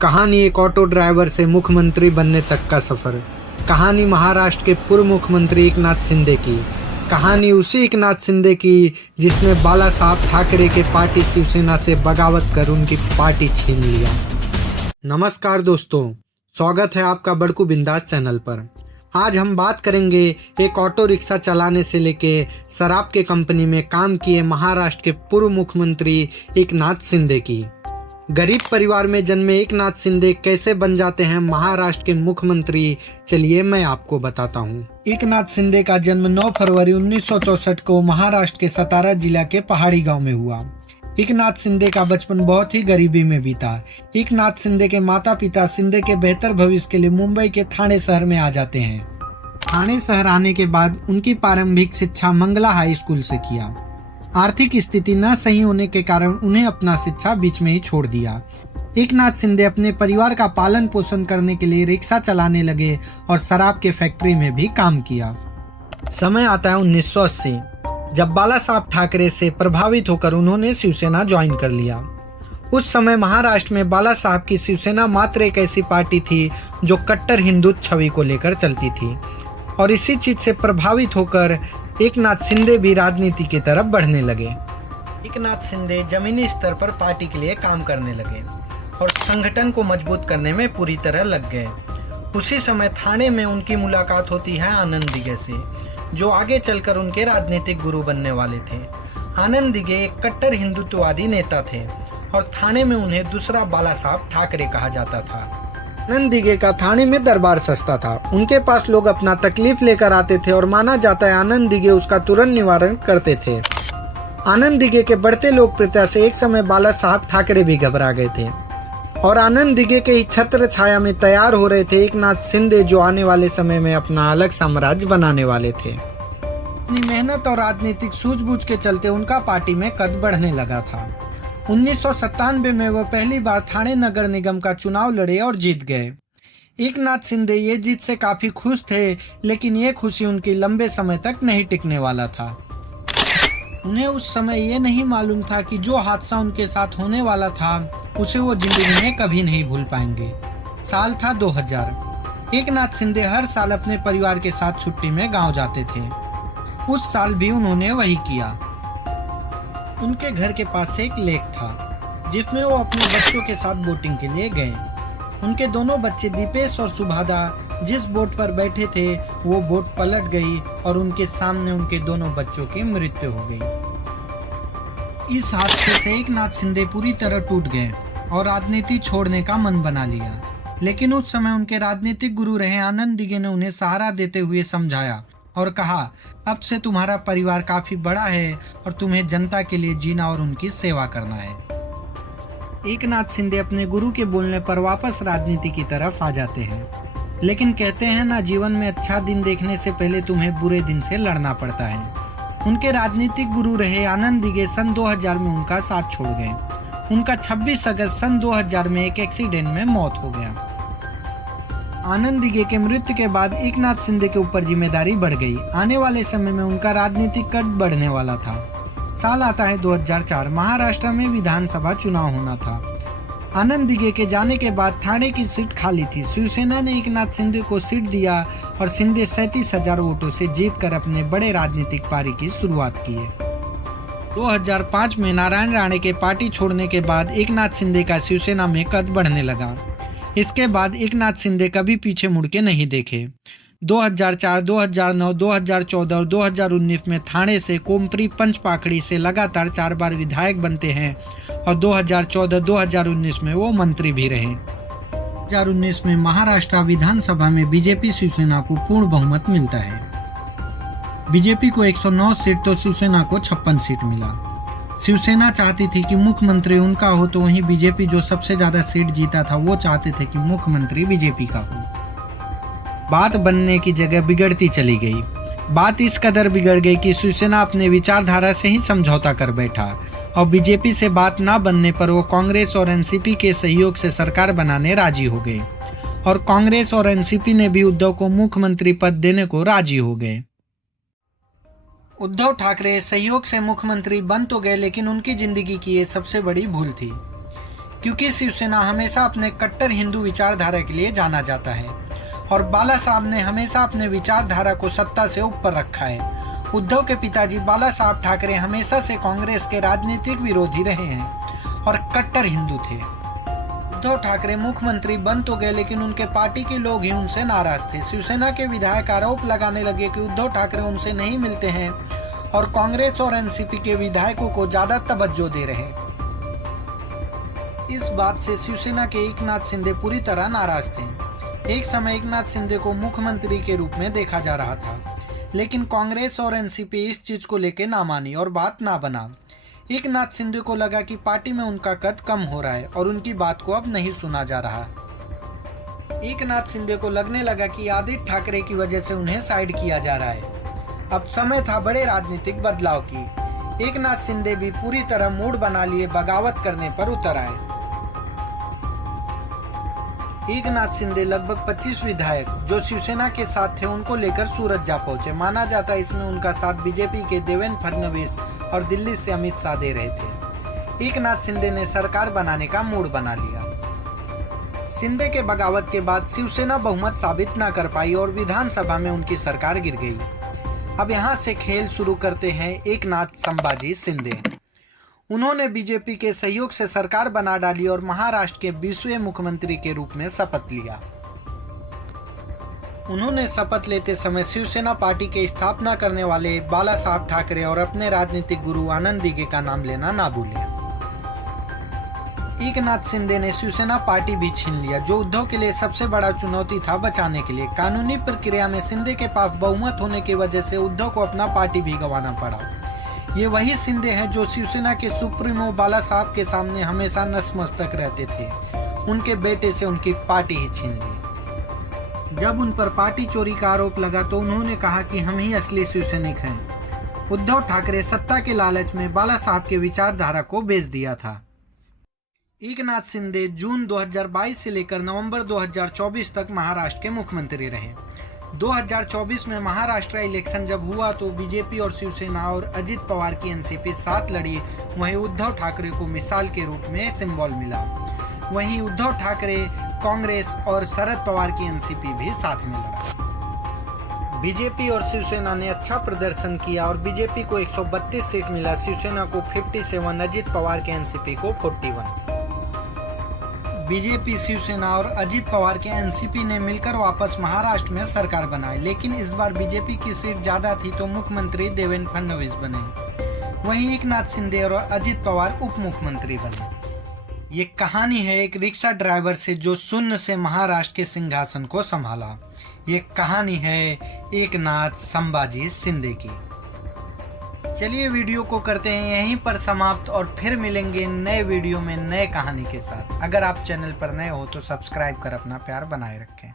कहानी एक auto driver से मुख्यमंत्री बनने तक का सफर। कहानी महाराष्ट्र के पूर्व मुख्यमंत्री एकनाथ शिंदे की। कहानी उसी एकनाथ शिंदे की जिसने बाला साहब ठाकरे के पार्टी शिवसेना से बगावत कर उनकी पार्टी छीन लिया। नमस्कार दोस्तों, स्वागत है आपका बड़कू बिंदास चैनल पर। आज हम बात करेंगे एक ऑटो रिक्शा चलाने से लेके शराब के कंपनी में काम किए महाराष्ट्र के पूर्व मुख्यमंत्री एकनाथ शिंदे की। गरीब परिवार में जन्मे एकनाथ शिंदे कैसे बन जाते हैं महाराष्ट्र के मुख्यमंत्री, चलिए मैं आपको बताता हूँ। एकनाथ शिंदे का जन्म 9 फरवरी 1964 को महाराष्ट्र के सतारा जिला के पहाड़ी गांव में हुआ। एकनाथ शिंदे का बचपन बहुत ही गरीबी में बीता। एकनाथ शिंदे के माता पिता शिंदे के बेहतर भविष्य के लिए मुंबई के ठाणे शहर में आ जाते हैं। ठाणे शहर आने के बाद उनकी प्रारंभिक शिक्षा मंगला हाई स्कूल से किया। आर्थिक स्थिति न सही होने के कारण उन्हें अपना शिक्षा बीच में ही छोड़ दिया। एकनाथ शिंदे अपने परिवार का पालन पोषण करने के लिए रिक्शा चलाने लगे और शराब के फैक्ट्री में भी काम किया। समय आता है 1980, जब बाला साहब ठाकरे से प्रभावित होकर उन्होंने शिवसेना ज्वाइन कर लिया। उस समय महाराष्ट्र में बाला साहब की शिवसेना मात्र एक ऐसी पार्टी थी जो कट्टर हिंदुत्व छवि को लेकर चलती थी, और इसी चीज से प्रभावित होकर एकनाथ शिंदे भी राजनीति की तरफ बढ़ने लगे। एकनाथ शिंदे जमीनी स्तर पर पार्टी के लिए काम करने लगे और संगठन को मजबूत करने में पूरी तरह लग गए। उसी समय ठाणे में उनकी मुलाकात होती है आनंद दिघे से, जो आगे चलकर उनके राजनीतिक गुरु बनने वाले थे। आनंद दिघे एक कट्टर हिंदुत्ववादी नेता थे और ठाणे में उन्हें दूसरा बाला साहब ठाकरे कहा जाता था। आनंद दिघे का ठाणे में दरबार सस्ता था। उनके पास लोग अपना तकलीफ लेकर आते थे और माना जाता है आनंद दिघे उसका तुरंत निवारण करते थे। आनंद दिघे के बढ़ते लोकप्रियता से एक समय बाला साहब ठाकरे भी घबरा गए थे और आनंद दिघे के ही छत्र छाया में तैयार हो रहे थे एकनाथ शिंदे, जो आने वाले समय में अपना अलग साम्राज्य बनाने वाले थे। अपनी मेहनत और राजनीतिक सूझबूझ के चलते उनका पार्टी में कद बढ़ने लगा था। 1997 में वह पहली बार ठाणे नगर निगम का चुनाव लड़े और जीत गए। एकनाथ शिंदे ये जीत से काफी खुश थे, लेकिन ये खुशी उनकी लंबे समय तक नहीं टिकने वाला था। उन्हें उस समय ये नहीं मालूम था कि जो हादसा उनके साथ होने वाला था उसे वो जिंदगी में कभी नहीं भूल पाएंगे। साल था 2000। एकनाथ शिंदे हर साल अपने परिवार के साथ छुट्टी में गांव जाते थे। उस साल भी उन्होंने वही किया। उनके घर के पास एक लेक था जिसमें वो अपने बच्चों के साथ बोटिंग के लिए गए। उनके दोनों बच्चे दीपेश और सुभादा जिस बोट पर बैठे थे वो बोट पलट गई और उनके सामने उनके दोनों बच्चों की मृत्यु हो गई। इस हादसे से एकनाथ शिंदे पूरी तरह टूट गए और राजनीति छोड़ने का मन बना लिया। लेकिन उस समय उनके राजनीतिक गुरु रहे आनंद दिघे ने उन्हें सहारा देते हुए समझाया और कहा, अब से तुम्हारा परिवार काफी बड़ा है और तुम्हें जनता के लिए जीना और उनकी सेवा करना है। एकनाथ शिंदे अपने गुरु के बोलने पर वापस राजनीति की तरफ आ जाते हैं, लेकिन कहते हैं ना, जीवन में अच्छा दिन देखने से पहले तुम्हें बुरे दिन से लड़ना पड़ता है। उनके राजनीतिक गुरु रहे आनंद दिघे सन 2000 में उनका साथ छोड़ गए। उनका 26 अगस्त सन 2000 में एक एक्सीडेंट में मौत हो गया। आनंद दिघे के मृत्यु के बाद एकनाथ शिंदे के ऊपर जिम्मेदारी बढ़ गई। आने वाले समय में उनका राजनीतिक कद बढ़ने वाला था। साल आता है 2004। महाराष्ट्र में विधानसभा चुनाव होना था। आनंद दिघे के जाने के बाद ठाणे की सीट खाली थी। शिवसेना ने एकनाथ शिंदे को सीट दिया और शिंदे 37,000 वोटों से जीतकर अपने बड़े राजनीतिक पारी की शुरुआत की। 2005 में नारायण राणे के पार्टी छोड़ने के बाद एकनाथ शिंदे का शिवसेना में कद बढ़ने लगा। इसके बाद एकनाथ शिंदे कभी पीछे मुड़ के नहीं देखे। 2004, 2009, 2014 और 2019 में ठाणे से कोमपरी पंचपाखड़ी से लगातार 4 बार विधायक बनते हैं और 2014, 2019 में वो मंत्री भी रहे। 2019 में महाराष्ट्र विधानसभा में बीजेपी शिवसेना को पूर्ण बहुमत मिलता है। बीजेपी को 109 सीट तो शिवसेना को 56 सीट मिला। शिवसेना चाहती थी कि मुख्यमंत्री उनका हो, तो वहीं बीजेपी जो सबसे ज्यादा सीट जीता था वो चाहते थे कि मुख्यमंत्री बीजेपी का हो। बात बनने की जगह बिगड़ती चली गई। बात इस कदर बिगड़ गई कि शिवसेना अपने विचारधारा से ही समझौता कर बैठा और बीजेपी से बात ना बनने पर वो कांग्रेस और एनसीपी के सहयोग से सरकार बनाने राजी हो गए और कांग्रेस और एनसीपी ने भी उद्धव को मुख्यमंत्री पद देने को राजी हो गए। उद्धव ठाकरे सहयोग से मुख्यमंत्री बन तो गए, लेकिन उनकी जिंदगी की ये सबसे बड़ी भूल थी। क्योंकि शिवसेना हमेशा अपने कट्टर हिंदू विचारधारा के लिए जाना जाता है और बाला साहब ने हमेशा अपने विचारधारा को सत्ता से ऊपर रखा है। उद्धव के पिताजी बाला साहब ठाकरे हमेशा से कांग्रेस के राजनीतिक विरोधी रहे हैं और कट्टर हिंदू थे। उद्धव ठाकरे मुख्यमंत्री बन तो गए, लेकिन उनके पार्टी के लोग ही उनसे नाराज थे। शिवसेना के विधायक आरोप लगाने लगे कि उद्धव ठाकरे उनसे नहीं मिलते हैं और कांग्रेस और एनसीपी के विधायकों को ज्यादा तवज्जो दे रहे। इस बात से शिवसेना के एकनाथ शिंदे पूरी तरह नाराज थे। एक समय एकनाथ शिंदे को मुख्यमंत्री के रूप में देखा जा रहा था, लेकिन कांग्रेस और एनसीपी इस चीज को लेकर ना मानी और बात ना बना। एकनाथ शिंदे को लगा कि पार्टी में उनका कद कम हो रहा है और उनकी बात को अब नहीं सुना जा रहा। एकनाथ शिंदे को लगने लगा कि आदित्य ठाकरे की वजह से उन्हें साइड किया जा रहा है। अब समय था बड़े राजनीतिक बदलाव की। एकनाथ शिंदे भी पूरी तरह मूड बना लिए बगावत करने पर उतर आए। एकनाथ शिंदे लगभग 25 विधायक जो शिवसेना के साथ थे उनको लेकर सूरत जा पहुंचे। माना जाता है इसमें उनका साथ बीजेपी के देवेंद्र फडणवीस और दिल्ली से अमित शाह दे रहे थे। एकनाथ शिंदे ने सरकार बनाने का मूड बना लिया। शिंदे के बगावत के बाद शिवसेना बहुमत साबित न कर पाई और विधानसभा में उनकी सरकार गिर गई। अब यहाँ से खेल शुरू करते हैं एकनाथ संभाजी शिंदे। उन्होंने बीजेपी के सहयोग से सरकार बना डाली और महाराष्ट्र के 20वें मुख्यमंत्री के रूप में शपथ लिया। उन्होंने शपथ लेते समय शिवसेना पार्टी के स्थापना करने वाले बाला साहब ठाकरे और अपने राजनीतिक गुरु आनंद दिघे का नाम लेना ना भूले। एकनाथ शिंदे ने शिवसेना पार्टी भी छीन लिया, जो उद्धव के लिए सबसे बड़ा चुनौती था बचाने के लिए। कानूनी प्रक्रिया में शिंदे के पास बहुमत होने की वजह से उद्धव को अपना पार्टी भी गंवाना पड़ा। ये वही शिंदे हैं जो शिवसेना के सुप्रीमो बाला साहब के सामने हमेशा नतमस्तक रहते थे। उनके बेटे से उनकी पार्टी ही छीन ली। जब उन पर पार्टी चोरी का आरोप लगा तो उन्होंने कहा कि हम ही असली शिवसैनिक हैं। उद्धव ठाकरे सत्ता के लालच में बाला साहब के विचारधारा को बेच दिया था। एकनाथ शिंदे जून 2022 से लेकर नवंबर 2024 तक महाराष्ट्र के मुख्यमंत्री रहे। 2024 में महाराष्ट्र इलेक्शन जब हुआ तो बीजेपी और शिवसेना और अजित पवार की एनसीपी साथ लड़ी। वहीं उद्धव ठाकरे को मिसाल के रूप में सिंबल मिला। वहीं उद्धव ठाकरे, कांग्रेस और शरद पवार की एनसीपी भी साथ में लड़ा। बीजेपी और शिवसेना ने अच्छा प्रदर्शन किया और बीजेपी को 132 सीट मिला, शिवसेना को 57, अजित पवार के एनसीपी को 41। बीजेपी, शिवसेना और अजित पवार के एनसीपी ने मिलकर वापस महाराष्ट्र में सरकार बनाई, लेकिन इस बार बीजेपी की सीट ज्यादा थी तो मुख्यमंत्री देवेंद्र फडणवीस बने। वहीं एकनाथ शिंदे और अजित पवार उप मुख्यमंत्री बने। ये कहानी है एक रिक्शा ड्राइवर से जो शून्य से महाराष्ट्र के सिंहासन को संभाला। ये कहानी है एकनाथ संभाजी शिंदे की। चलिए वीडियो को करते हैं यहीं पर समाप्त और फिर मिलेंगे नए वीडियो में नए कहानी के साथ। अगर आप चैनल पर नए हो तो सब्सक्राइब कर अपना प्यार बनाए रखें।